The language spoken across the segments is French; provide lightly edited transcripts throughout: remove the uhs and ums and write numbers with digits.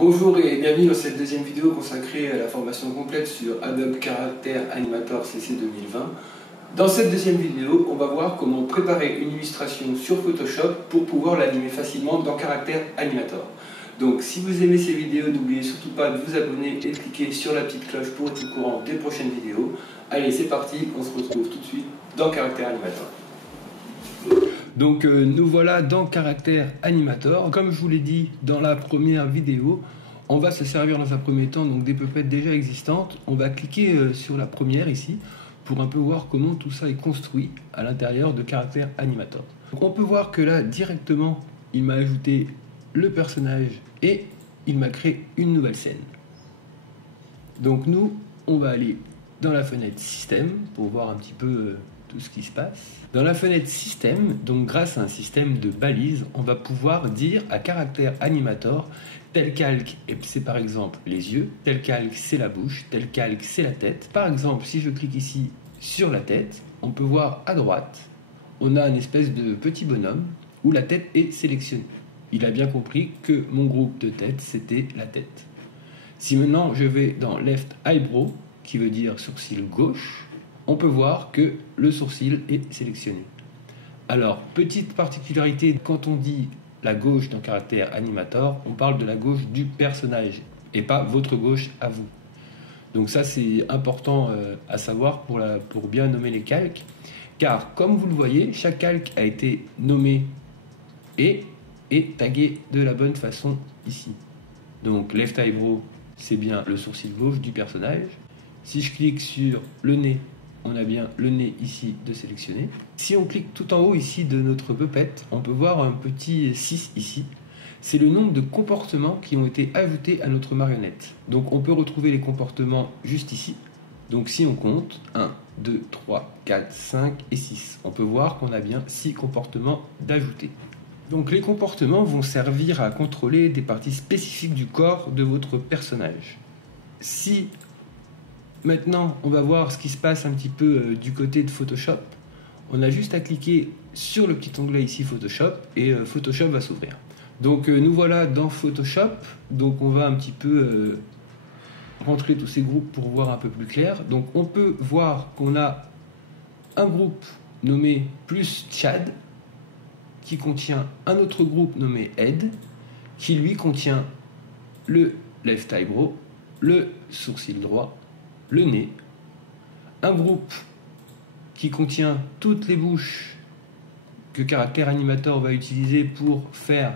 Bonjour et bienvenue dans cette deuxième vidéo consacrée à la formation complète sur Adobe Character Animator CC 2020. Dans cette deuxième vidéo, on va voir comment préparer une illustration sur Photoshop pour pouvoir l'animer facilement dans Character Animator. Donc si vous aimez ces vidéos, n'oubliez surtout pas de vous abonner et de cliquer sur la petite cloche pour être au courant des prochaines vidéos. Allez, c'est parti, on se retrouve tout de suite dans Character Animator. Donc nous voilà dans Character Animator. Comme je vous l'ai dit dans la première vidéo, on va se servir dans un premier temps donc des puppets déjà existantes. On va cliquer sur la première ici pour un peu voir comment tout ça est construit à l'intérieur de Character Animator. Donc on peut voir que là directement il m'a ajouté le personnage et il m'a créé une nouvelle scène. Donc nous on va aller dans la fenêtre Système pour voir un petit peu tout ce qui se passe. Dans la fenêtre Système, donc grâce à un système de balises, on va pouvoir dire à Character Animator tel calque, c'est par exemple les yeux, tel calque c'est la bouche, tel calque c'est la tête. Par exemple, si je clique ici sur la tête, on peut voir à droite, on a une espèce de petit bonhomme où la tête est sélectionnée. Il a bien compris que mon groupe de tête, c'était la tête. Si maintenant je vais dans Left Eyebrow, qui veut dire sourcil gauche, on peut voir que le sourcil est sélectionné. Alors, petite particularité, quand on dit la gauche dans Character Animator, on parle de la gauche du personnage et pas votre gauche à vous. Donc ça, c'est important à savoir pour bien nommer les calques, car comme vous le voyez, chaque calque a été nommé et est tagué de la bonne façon ici. Donc, Left Eyebrow, c'est bien le sourcil gauche du personnage. Si je clique sur le nez, on a bien le nez ici de sélectionner. Si on clique tout en haut ici de notre puppet, on peut voir un petit 6 ici. C'est le nombre de comportements qui ont été ajoutés à notre marionnette. Donc on peut retrouver les comportements juste ici. Donc si on compte 1, 2, 3, 4, 5 et 6, on peut voir qu'on a bien 6 comportements d'ajouter. Donc les comportements vont servir à contrôler des parties spécifiques du corps de votre personnage. Si maintenant, on va voir ce qui se passe un petit peu du côté de Photoshop. On a juste à cliquer sur le petit onglet ici Photoshop et Photoshop va s'ouvrir. Donc nous voilà dans Photoshop. Donc on va un petit peu rentrer tous ces groupes pour voir un peu plus clair. Donc on peut voir qu'on a un groupe nommé plus Chad qui contient un autre groupe nommé Head qui lui contient le Left Eyebrow, le sourcil droit, le nez, un groupe qui contient toutes les bouches que Character Animator va utiliser pour faire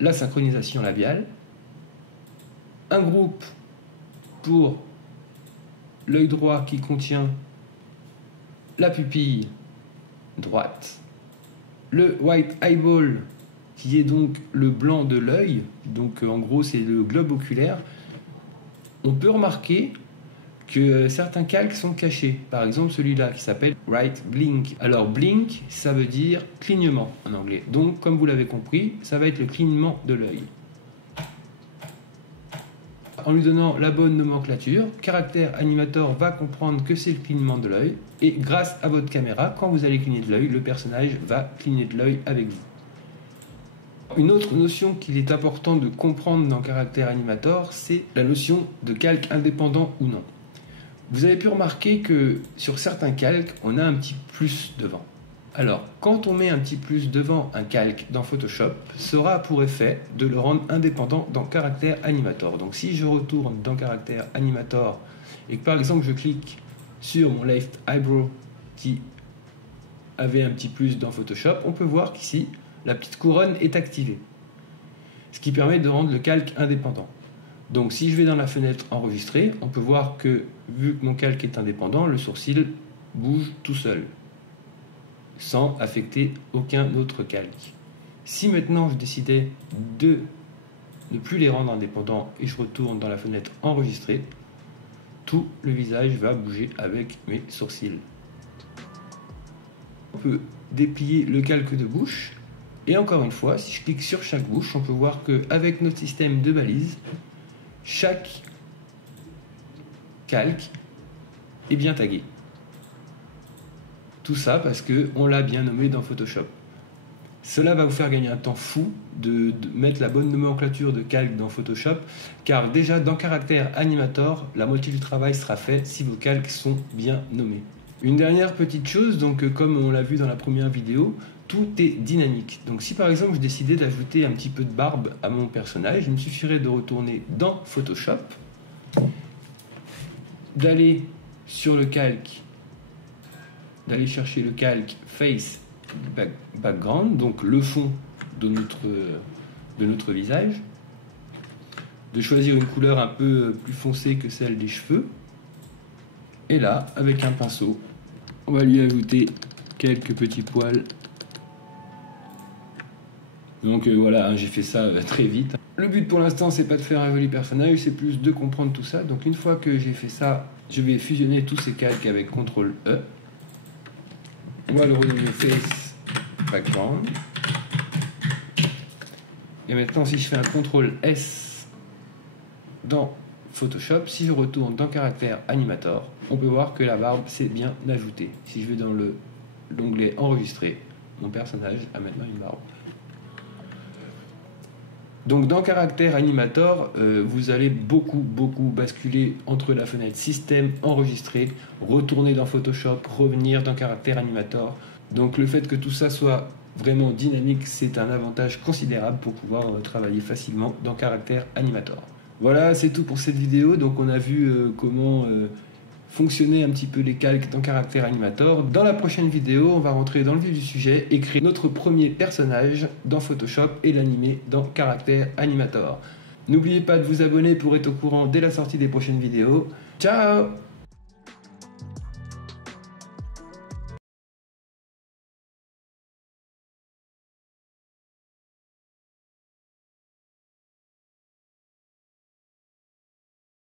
la synchronisation labiale, un groupe pour l'œil droit qui contient la pupille droite, le white eyeball qui est donc le blanc de l'œil, donc en gros c'est le globe oculaire. On peut remarquer que certains calques sont cachés. Par exemple celui-là qui s'appelle Right Blink. Alors blink, ça veut dire clignement en anglais. Donc comme vous l'avez compris, ça va être le clignement de l'œil. En lui donnant la bonne nomenclature, Character Animator va comprendre que c'est le clignement de l'œil. Et grâce à votre caméra, quand vous allez cligner de l'œil, le personnage va cligner de l'œil avec vous. Une autre notion qu'il est important de comprendre dans Character Animator, c'est la notion de calque indépendant ou non. Vous avez pu remarquer que sur certains calques, on a un petit plus devant. Alors, quand on met un petit plus devant un calque dans Photoshop, ça aura pour effet de le rendre indépendant dans Character Animator. Donc si je retourne dans Character Animator et que par exemple je clique sur mon Left Eyebrow qui avait un petit plus dans Photoshop, on peut voir qu'ici, la petite couronne est activée. Ce qui permet de rendre le calque indépendant. Donc si je vais dans la fenêtre enregistrer, on peut voir que vu que mon calque est indépendant, le sourcil bouge tout seul, sans affecter aucun autre calque. Si maintenant je décidais de ne plus les rendre indépendants et je retourne dans la fenêtre enregistrer, tout le visage va bouger avec mes sourcils. On peut déplier le calque de bouche et encore une fois, si je clique sur chaque bouche, on peut voir qu'avec notre système de balises, chaque calque est bien tagué. Tout ça parce qu'on l'a bien nommé dans Photoshop. Cela va vous faire gagner un temps fou de mettre la bonne nomenclature de calque dans Photoshop, car déjà dans Character Animator, la moitié du travail sera fait si vos calques sont bien nommés. Une dernière petite chose, donc comme on l'a vu dans la première vidéo, tout est dynamique. Donc si par exemple je décidais d'ajouter un petit peu de barbe à mon personnage, il me suffirait de retourner dans Photoshop, d'aller sur le calque, d'aller chercher le calque Face Background, donc le fond de notre visage, de choisir une couleur un peu plus foncée que celle des cheveux, et là, avec un pinceau, on va lui ajouter quelques petits poils. Donc voilà, j'ai fait ça très vite. Le but pour l'instant, c'est pas de faire un joli personnage, c'est plus de comprendre tout ça. Donc une fois que j'ai fait ça, je vais fusionner tous ces calques avec CTRL E. On va le renommer Face Background. Et maintenant, si je fais un CTRL S dans Photoshop, si je retourne dans Character Animator, on peut voir que la barbe s'est bien ajoutée. Si je vais dans l'onglet Enregistrer, mon personnage a maintenant une barbe. Donc dans Character Animator, vous allez beaucoup basculer entre la fenêtre Système, Enregistrer, retourner dans Photoshop, revenir dans Character Animator. Donc le fait que tout ça soit vraiment dynamique, c'est un avantage considérable pour pouvoir travailler facilement dans Character Animator. Voilà, c'est tout pour cette vidéo. Donc on a vu comment fonctionner un petit peu les calques dans Character Animator. Dans la prochaine vidéo, on va rentrer dans le vif du sujet et créer notre premier personnage dans Photoshop et l'animer dans Character Animator. N'oubliez pas de vous abonner pour être au courant dès la sortie des prochaines vidéos. Ciao!